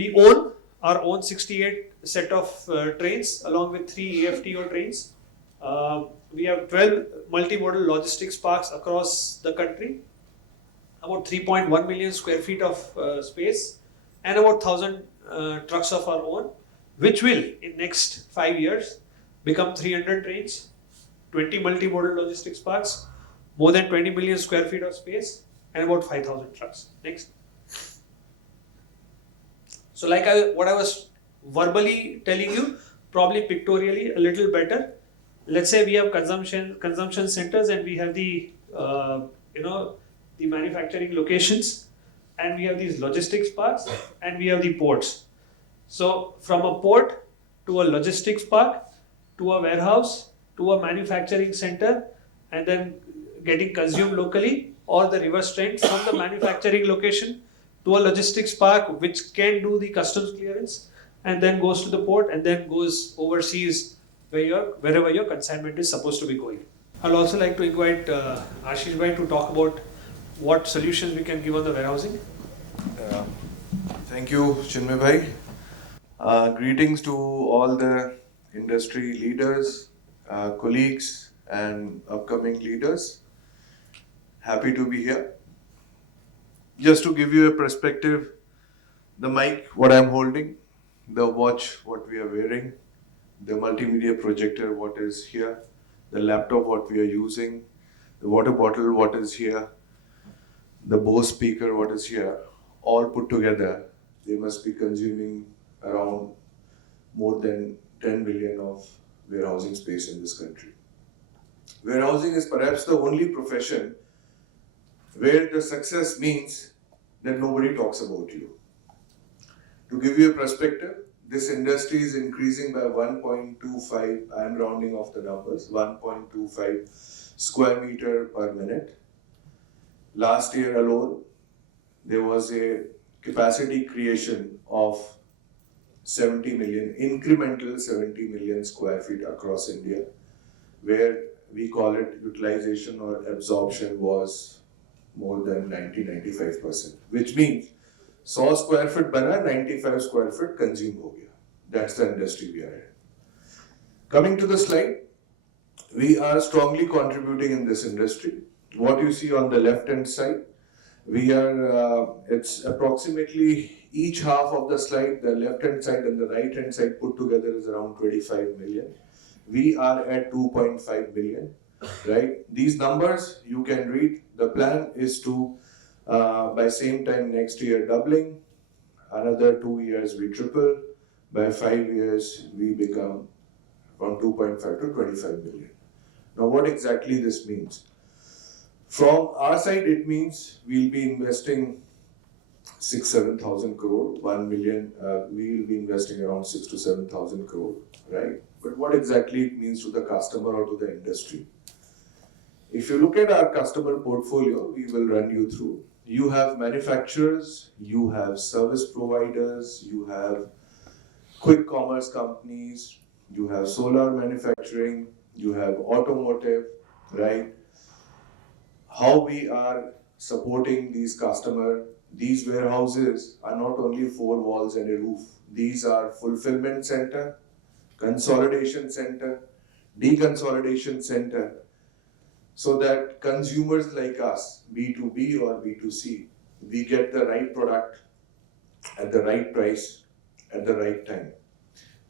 We own our own 68 set of trains along with 3 AFTO trains. We have 12 multimodal logistics parks across the country, about 3.1 million square feet of space, and about 1,000 trucks of our own, which will in next 5 years become 300 trains, 20 multimodal logistics parks, more than 20 million square feet of space, and about 5,000 trucks. Next. So like what I was verbally telling you, probably pictorially a little better. Let's say we have consumption centers, and we have the the manufacturing locations, and we have these logistics parks, and we have the ports. So from a port to a logistics park to a warehouse to a manufacturing center, and then getting consumed locally, or the reverse trend from the manufacturing location to a logistics park which can do the customs clearance, and then goes to the port, and then goes overseas wherever your consignment is supposed to be going. I'll also like to invite Ashish bhai to talk about what solutions we can give on the warehousing. Thank you, 𝗙𝗢𝗢𝗢𝗢. Greetings to all the industry leaders, colleagues, and upcoming leaders. Happy to be here. Just to give you a perspective, the mic, what I'm holding, the watch, what we are wearing, the multimedia projector, what is here, the laptop, what we are using, the water bottle, what is here, the Bose speaker, what is here, all put together, they must be consuming around more than 10 billion of warehousing space in this country. Warehousing is perhaps the only profession where the success means that nobody talks about you. To give you a perspective, this industry is increasing by 1.25, I am rounding off the numbers, 1.25 square meter per minute. Last year alone, there was a capacity creation of 70 million, incremental 70 million square feet across India, where we call it utilization or absorption was more than 90-95%, which means 100 square feet bana, 95 square feet consume ho gaya. That's the industry we are in. Coming to the slide, we are strongly contributing in this industry. What you see on the left hand side, we are, it's approximately each half of the slide, the left hand side and the right hand side put together is around 25 million. We are at 2.5 billion, right? These numbers you can read. The plan is to, by same time next year, doubling. Another 2 years we triple. By 5 years we become from 2.5 to 25 billion. Now what exactly this means? From our side, it means we'll be investing 6,000-7,000 crore, 1 million, we will be investing around 6,000 to 7,000 crore, right? But what exactly it means to the customer or to the industry? If you look at our customer portfolio, we will run you through. You have manufacturers, you have service providers, you have quick commerce companies, you have solar manufacturing, you have automotive, right? How we are supporting these customers. These warehouses are not only 4 walls and a roof. These are fulfillment center, consolidation center, deconsolidation center, so that consumers like us, B2B or B2C, we get the right product at the right price at the right time.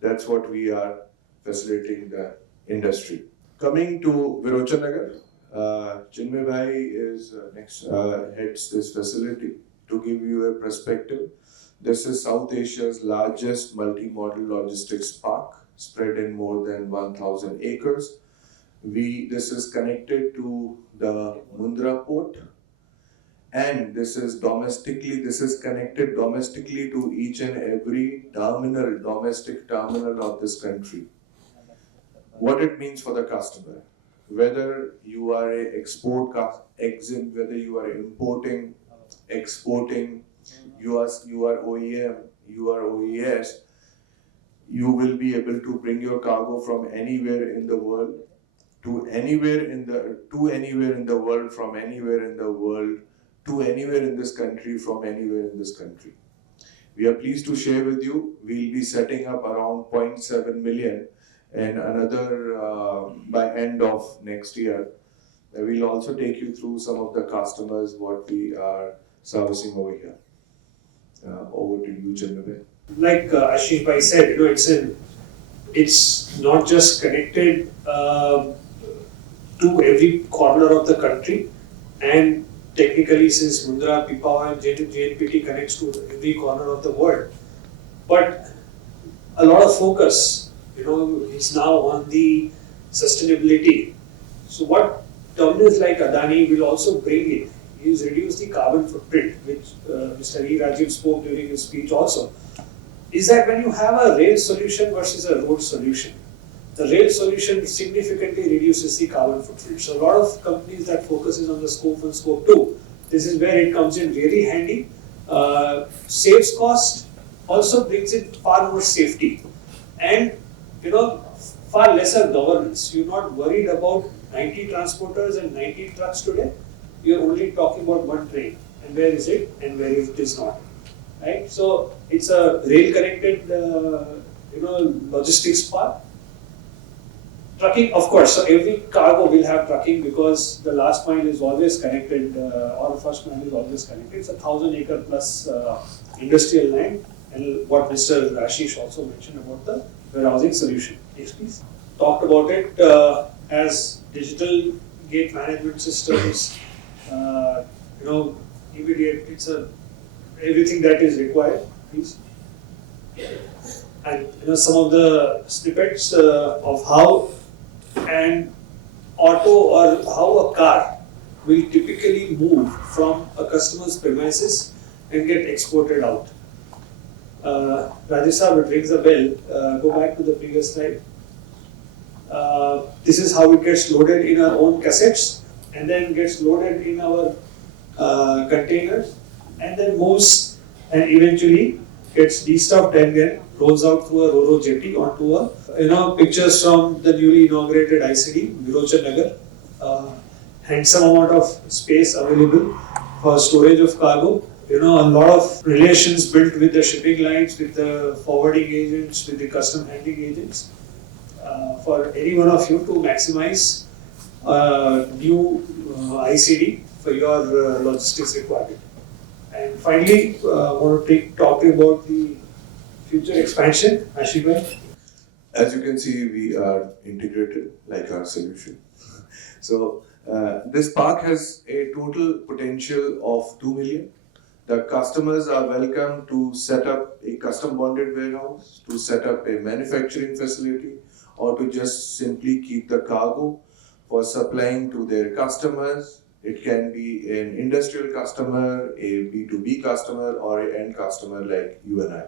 That's what we are facilitating the industry. Coming to Virochannagar, 𝗙𝗢𝗢𝗢𝗢 is heads this facility. To give you a perspective, this is South Asia's largest multimodal logistics park, spread in more than 1,000 acres. This is connected to the Mundra port, and this is connected domestically to each and every domestic terminal of this country. What it means for the customer, whether you are an whether you are importing, exporting, you are OEM, you are OES, you will be able to bring your cargo from anywhere in the world to anywhere in the world, from anywhere in the world to anywhere in this country, from anywhere in this country. we are pleased to share with you, we'll be setting up around 0.7 million and another by end of next year. We'll also take you through some of the customers, what we are servicing over here. Over to you, �𝗙𝗢𝗢𝗢𝗢𝗢. Like Ashish bhai said, it's not just connected to every corner of the country, and technically since Mundra, Pipavav and JNPT connects to every corner of the world, but a lot of focus, is now on the sustainability. So what terminals like Adani will also bring in is reduce the carbon footprint, which Mr. Rajiv spoke during his speech also, is that when you have a rail solution versus a road solution, the rail solution significantly reduces the carbon footprint. So a lot of companies that focuses on the scope 1, scope 2, this is where it comes in really handy, saves cost, also brings in far more safety, and far lesser governance. You're not worried about 90 transporters and 90 trucks today. You're only talking about one train, and where is it and where it is not, right? So it's a rail connected, logistics part. Trucking, of course, so every cargo will have trucking because the last mile is always connected, or the first mile is always connected. It's a 1,000-acre plus industrial land, and what Mr. Ashish also mentioned about the warehousing solution. Next, please. Talked about it as digital gate management systems, immediate, it's everything that is required, please. And some of the snippets of how an auto or how a car will typically move from a customer's premises and get exported out. Rajesh sir, it rings a bell. Go back to the previous slide. This is how it gets loaded in our own cassettes and then gets loaded in our containers and then moves and eventually gets de-stuffed and then rolls out through a Ro-Ro jetty onto a, pictures from the newly inaugurated ICD, Virochar Nagar. Handsome amount of space available for storage of cargo. A lot of relations built with the shipping lines, with the forwarding agents, with the custom handling agents. For any one of you to maximize new ICD for your logistics requirement. And finally, I want to talk about the future expansion. Ashish bhai. As you can see, we are integrated like our solution. So this park has a total potential of 2 million. The customers are welcome to set up a custom bonded warehouse, to set up a manufacturing facility, or to just simply keep the cargo for supplying to their customers. It can be an industrial customer, a B2B customer, or an end customer like you and I.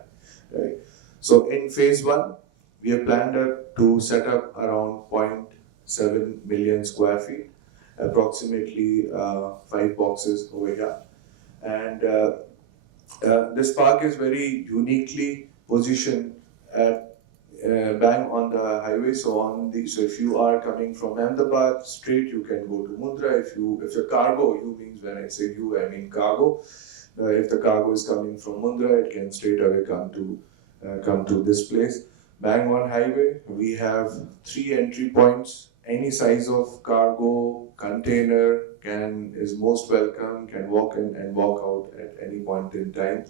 Right? So in phase 1, we have planned to set up around 0.7 million square feet, approximately 5 boxes over here. And this park is very uniquely positioned at bang on the highway. So if you are coming from Ahmedabad straight, you can go to Mundra. If your cargo, you means when I say you, I mean cargo. If the cargo is coming from Mundra, it can straight away come to this place. Bang on highway, we have 3 entry points. Any size of cargo, container is most welcome, can walk in and walk out at any point in time.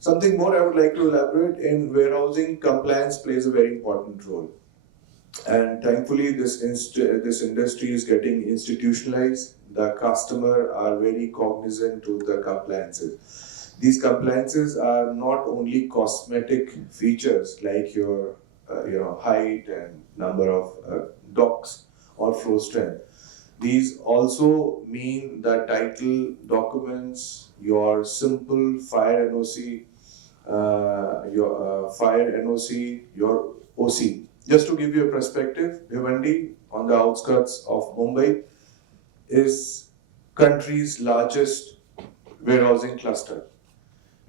Something more I would like to elaborate, in warehousing, compliance plays a very important role. And thankfully, this industry is getting institutionalized. The customer are very cognizant to the compliances. These compliances are not only cosmetic features like your height and number of docks or flow strength. These also mean the title documents, your simple fire NOC, your OC. Just to give you a perspective, Bhiwandi, on the outskirts of Mumbai, is country's largest warehousing cluster.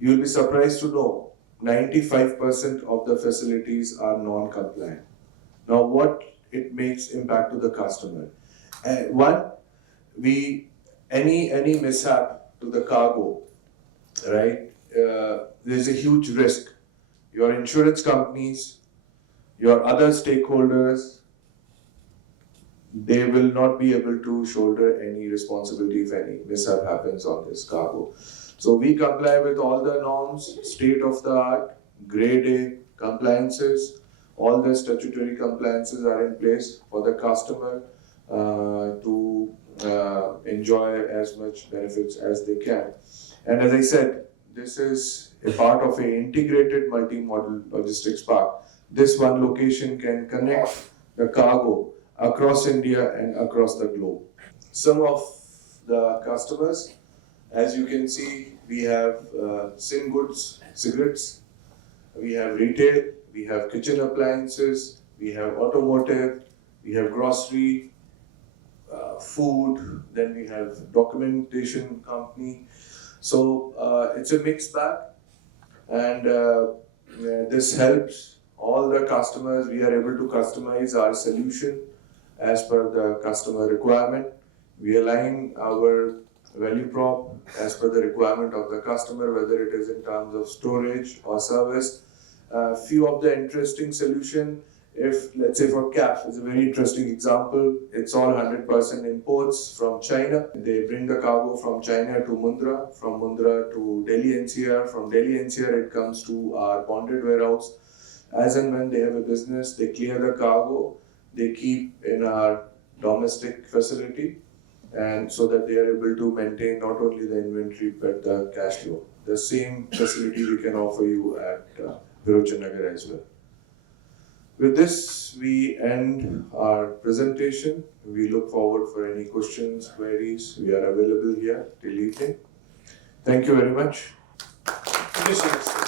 You will be surprised to know 95% of the facilities are non-compliant. Now, what it makes impact to the customer? One, any mishap to the cargo, right? there's a huge risk. Your insurance companies, your other stakeholders, they will not be able to shoulder any responsibility if any mishap happens on this cargo. So we comply with all the norms, state of the art, grade A compliances, all the statutory compliances are in place for the customer to enjoy as much benefits as they can. And as I said, this is a part of an integrated multi-modal logistics park. This one location can connect the cargo across India and across the globe. Some of the customers, as you can see, we have sin goods, cigarettes, we have retail, we have kitchen appliances, we have automotive, we have grocery, food, then we have documentation company. So it's a mixed bag, and this helps all the customers. We are able to customize our solution as per the customer requirement. We align our value prop as per the requirement of the customer, whether it is in terms of storage or service. Few of the interesting solution, if let's say for caps, it's a very interesting example. It's all 100% imports from China. They bring the cargo from China to Mundra, from Mundra to Delhi NCR, from Delhi NCR it comes to our bonded warehouse. As and when they have a business, they clear the cargo, they keep in our domestic facility, and so that they are able to maintain not only the inventory but the cash flow. The same facility we can offer you at 𝗙𝗥𝗢𝗠 as well. With this, we end our presentation. We look forward for any questions, queries. We are available here till evening. Thank you very much. Thank you, sir.